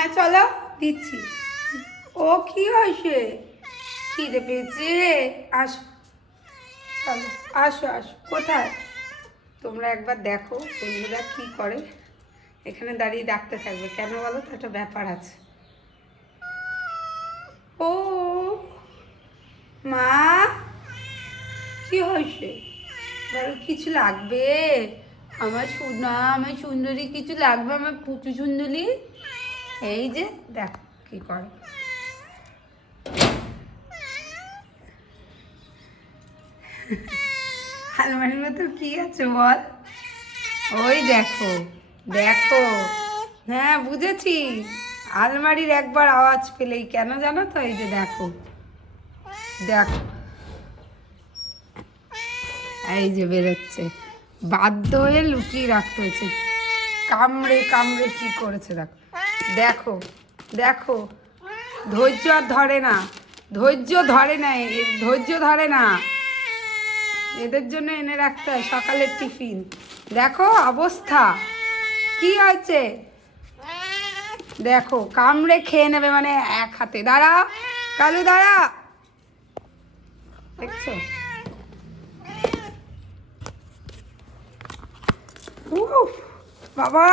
হ্যাঁ চলো দিচ্ছি। ও কি হয়েছে? খিদে পেয়েছে? আসো, চলো আসো আসো। কোথায়? তোমরা একবার দেখো বন্ধুরা কি করে। এখানে দাঁড়িয়ে ডাকতে থাকবে কেন বলো তো? একটা ব্যাপার আছে। ও মা, কি হয়েছে? বলো কিছু লাগবে? আমার সোনা, আমার সুন্দরী কিছু লাগবে? আমার পুচু সুন্দরী। এই যে দেখো কি করে। আলমারির মতো কি আছে বল? ওই দেখো, দেখো। হ্যাঁ বুঝেছি। আলমারির একবার আওয়াজ পেলেই কেন জানো তো? এই যে দেখো, দেখো এই যে বেরোচ্ছে। বাধ্য হয়ে লুকিয়ে রাখতে হয়েছে। কামড়ে কামড়ে কি করেছে দেখো, দেখো দেখো। ধৈর্য আর ধরে না, ধৈর্য ধরে না, ধৈর্য ধরে না। এদের জন্য এনে রাখতে হয় সকালের টিফিন। দেখো অবস্থা কি হয়েছে, দেখো কামড়ে খেয়ে নেবে মানে এক হাতে। দাঁড়া কালু, দাঁড়া। দেখছো? উফ বাবা,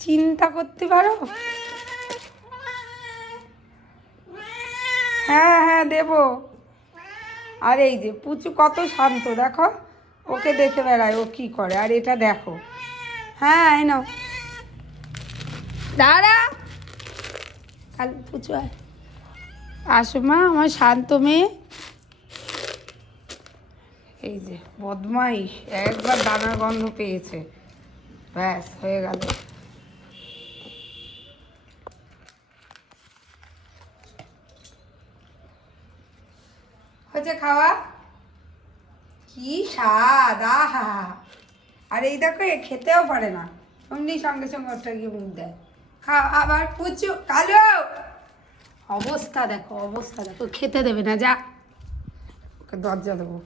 চিন্তা করতে পারো। হ্যাঁ হ্যাঁ দেবো। আর এই যে পুচু কত শান্ত দেখো, ওকে দেখে বেড়ায় ও কি করে। আর এটা দেখো, হ্যাঁ এই নাও, দাঁড়া। কাল পুচু আয়, আসো মা আমার শান্ত মেয়ে। এই যে বদমাইশ, একবার দানার গন্ধ পেয়েছে, ব্যাস হয়ে গেল। হয়েছে খাওয়া? কি স্বাদ, আহা। আর এই দেখো এ খেতেও পারে না, এমনি সঙ্গে সঙ্গে ওটা গিয়ে মুখ দেয়। খা আবার পুচু। কালো অবস্থা দেখো, অবস্থা দেখো, খেতে দেবে না, যা ওকে দরজা দেবো।